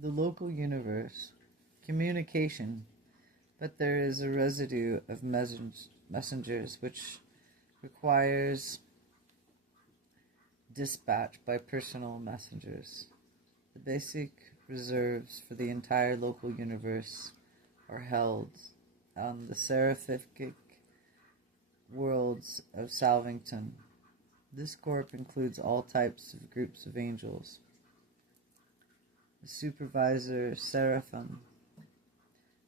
the local universe, communication, but there is a residue of messengers which requires dispatch by personal messengers. The basic reserves for the entire local universe are held on the seraphic worlds of Salvington. This corp includes all types of groups of angels. The supervisor seraphim.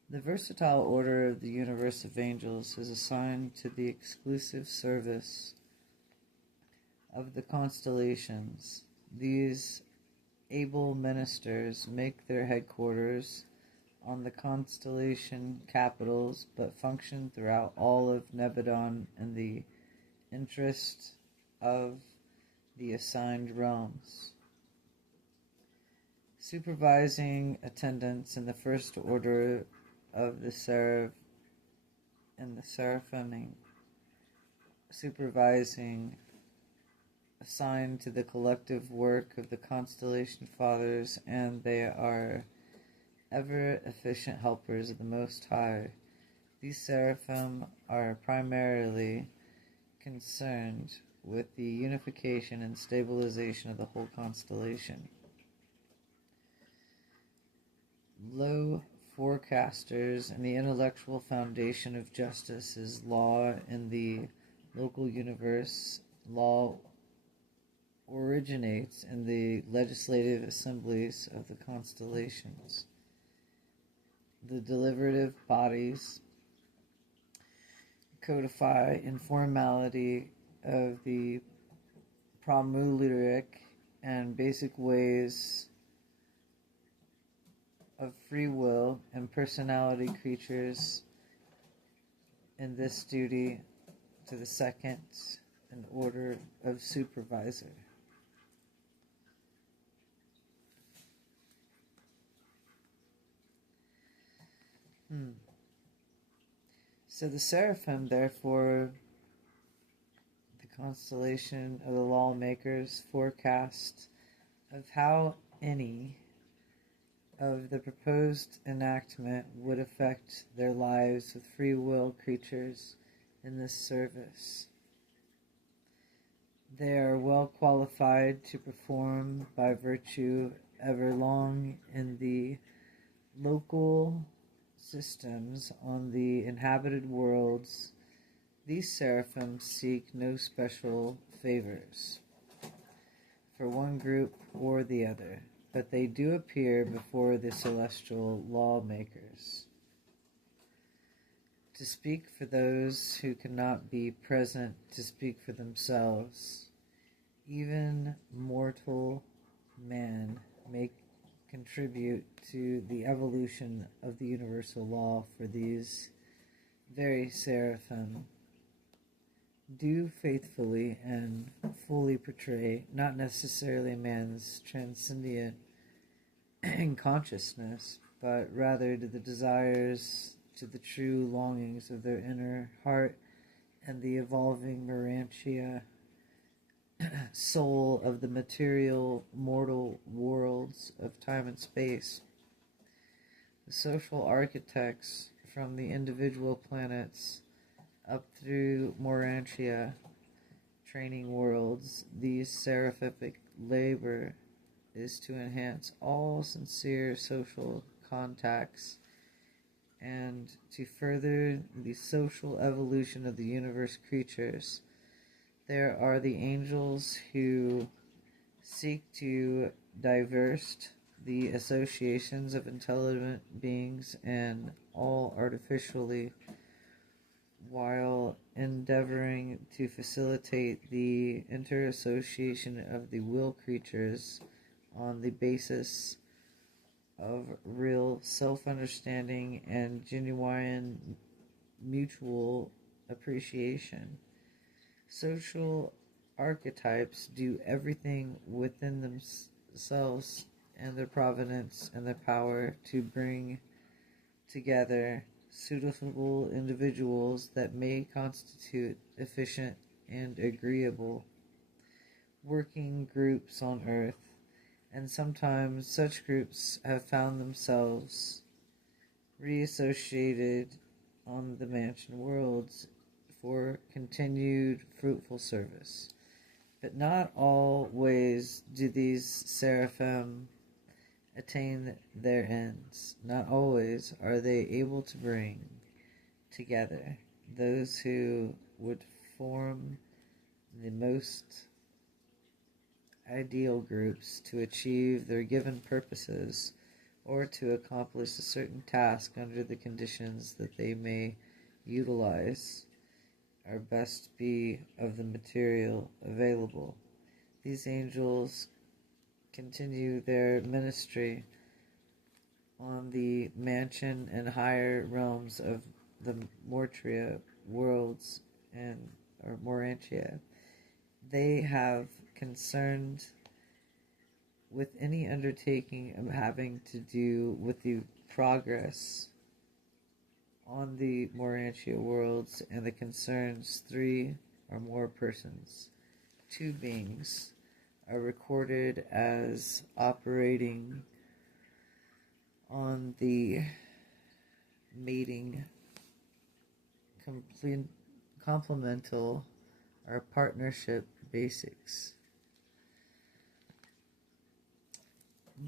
The versatile order of the universe of angels is assigned to the exclusive service of the constellations. These able ministers make their headquarters on the constellation capitals, but function throughout all of Nebadon in the interest of the assigned realms. Supervising attendants in the first order of the seraphim, supervising assigned to the collective work of the constellation fathers, and they are ever efficient helpers of the Most High. These seraphim are primarily concerned with the unification and stabilization of the whole constellation. Low forecasters and the intellectual foundation of justice is law in the local universe. Law originates in the legislative assemblies of the constellations. The deliberative bodies codify informality of the promulgatic and basic ways of free will and personality creatures in this duty to the second in order of supervisor. So the seraphim, therefore, the constellation of the lawmakers, forecast of how any of the proposed enactment would affect their lives with free will creatures in this service. They are well qualified to perform by virtue everlong in the local systems on the inhabited worlds. These seraphim seek no special favors for one group or the other, but they do appear before the celestial lawmakers to speak for those who cannot be present, to speak for themselves. Even mortal man may contribute to the evolution of the universal law, for these very seraphim do faithfully and fully portray not necessarily man's transcendent consciousness, but rather to the desires, to the true longings of their inner heart and the evolving Urantia soul of the material mortal worlds of time and space. The social architects from the individual planets up through Urantia training worlds, these seraphic labor is to enhance all sincere social contacts and to further the social evolution of the universe creatures. There are the angels who seek to divert the associations of intelligent beings and all artificially, while endeavoring to facilitate the interassociation of the will creatures on the basis of real self-understanding and genuine mutual appreciation. Social archetypes do everything within themselves and their providence and their power to bring together suitable individuals that may constitute efficient and agreeable working groups on earth. and sometimes such groups have found themselves reassociated on the mansion worlds for continued fruitful service. But not always do these seraphim attain their ends. Not always are they able to bring together those who would form the most ideal groups to achieve their given purposes or to accomplish a certain task under the conditions that they may utilize or best be of the material available. These angels continue their ministry on the mansion and higher realms of the Mortria worlds or Morantia. They have concerned with any undertaking of having to do with the progress on the Morantia worlds and the concerns 3 or more persons. 2 beings are recorded as operating on the mating complemental or partnership basics.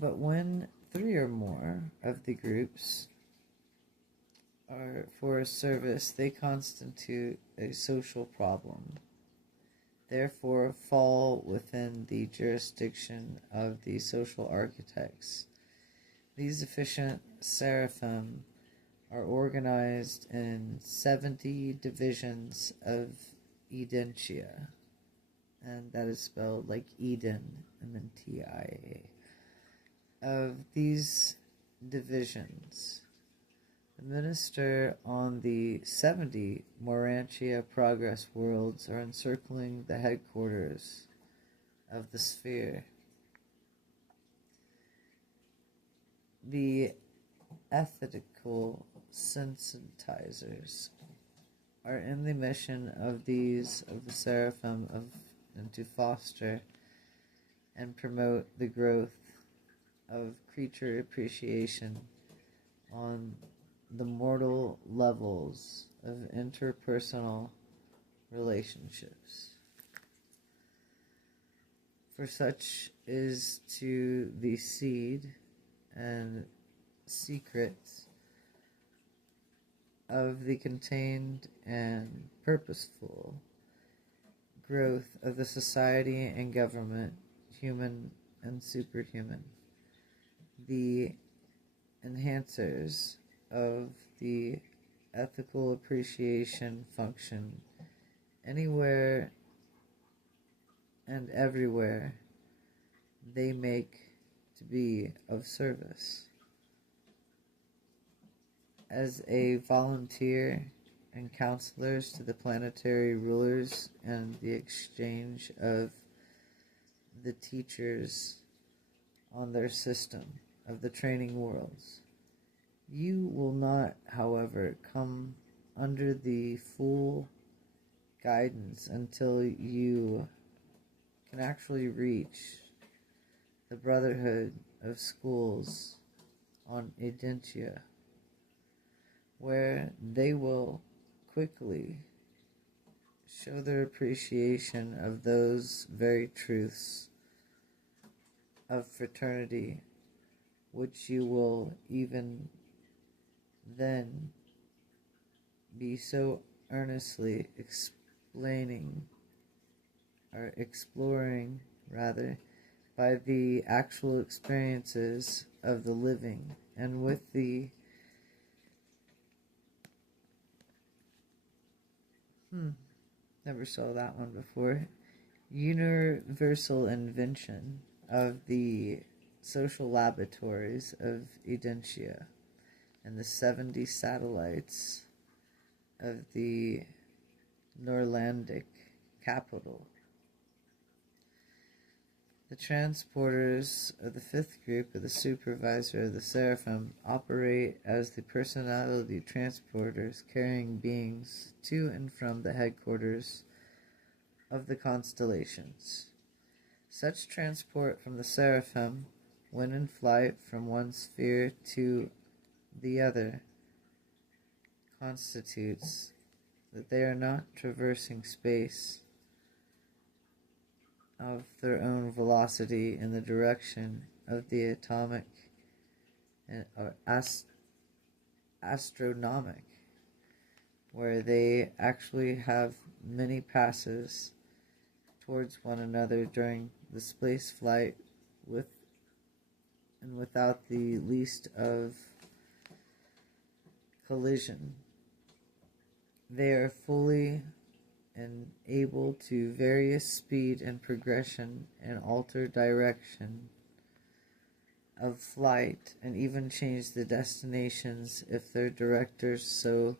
But when 3 or more of the groups are for a service, they constitute a social problem, therefore fall within the jurisdiction of the social architects. These efficient seraphim are organized in 70 divisions of Urantia, and that is spelled like Eden and then T-I-A. Of these divisions, the minister on the 70 Morantia progress worlds are encircling the headquarters of the sphere. The ethical sensitizers are in the mission of the seraphim and to foster and promote the growth of creature appreciation on the mortal levels of interpersonal relationships. For such is to the seed and secrets of the contained and purposeful growth of the society and government, human and superhuman, the enhancers of the ethical appreciation function anywhere and everywhere they make to be of service. As a volunteer and counselors to the planetary rulers and the exchange of the teachers on their system of the training worlds. You will not, however, come under the full guidance until you can actually reach the Brotherhood of Schools on Urantia, where they will quickly show their appreciation of those very truths of fraternity, which you will even then be so earnestly exploring by the actual experiences of the living and with the never saw that one before. Universal invention of the social laboratories of Urantia and the 70 satellites of the Norlandic capital. The transporters of the 5th group of the supervisor of the Seraphim operate as the personality transporters carrying beings to and from the headquarters of the constellations. Such transport from the seraphim, when in flight from one sphere to the other, constitutes that they are not traversing space of their own velocity in the direction of the atomic or astronomic, where they actually have many passes towards one another during the space flight without the least of collision. They are fully and able to various speed and progression and alter direction of flight and even change the destinations if their directors so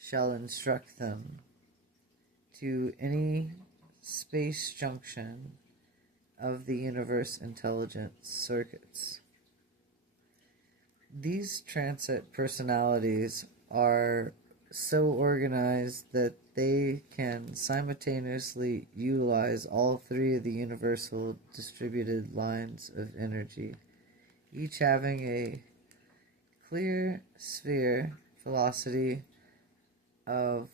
shall instruct them to any space junction of the universe intelligence circuits. These transit personalities are so organized that they can simultaneously utilize all three of the universal distributed lines of energy, each having a clear sphere velocity of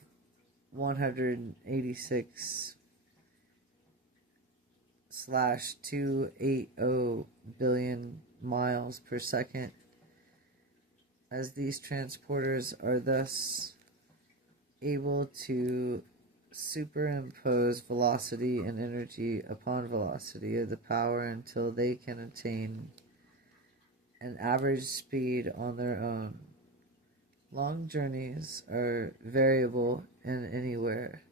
186/280 billion miles per second, as these transporters are thus able to superimpose velocity and energy upon velocity of the power until they can attain an average speed on their own. Long journeys are variable in anywhere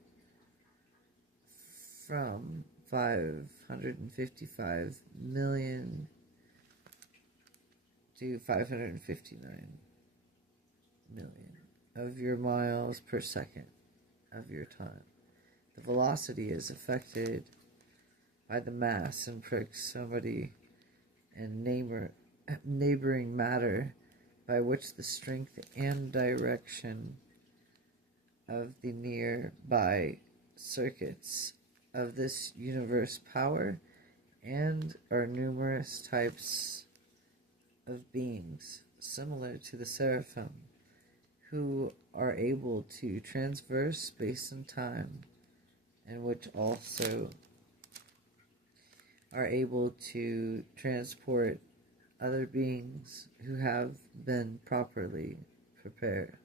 from 555 million to 559 million of your miles per second of your time. The velocity is affected by the mass and proximity and neighboring matter, by which the strength and direction of the nearby circuits of this universe power and are numerous types of beings similar to the seraphim, who are able to transverse space and time, and which also are able to transport other beings who have been properly prepared.